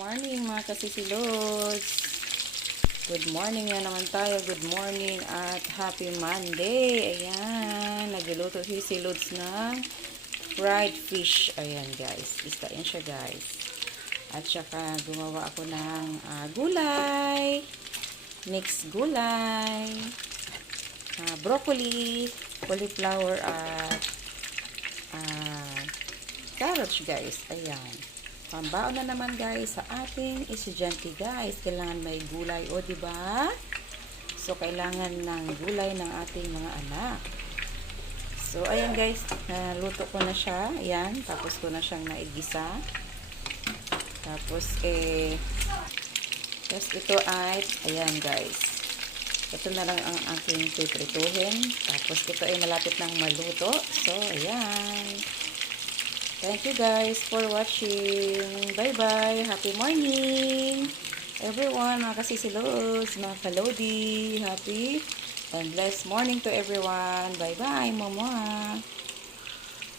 Morning mga kasisilods. Good morning na naman tayo. Good morning at happy Monday. Ayan, nagluluto si Silods na fried fish. Ayan guys, istayin siya guys. At saka gumawa ako ng gulay, mixed gulay, broccoli, cauliflower at carrots guys. Ayan. Pambaon na naman guys sa ating estudyante guys. Kailangan may gulay o diba? So kailangan ng gulay ng ating mga anak. So ayan guys, naluto ko na siya. Ayan, tapos ko na siyang naigisa. Tapos ito ay ayan guys. Ito na lang ang aking piprituhin. Tapos ito ay malapit nang maluto. So ayan. Thank you guys for watching. Bye-bye. Happy morning. Everyone, mga kasisilos, mga kalodi. Happy and blessed morning to everyone. Bye-bye, mama.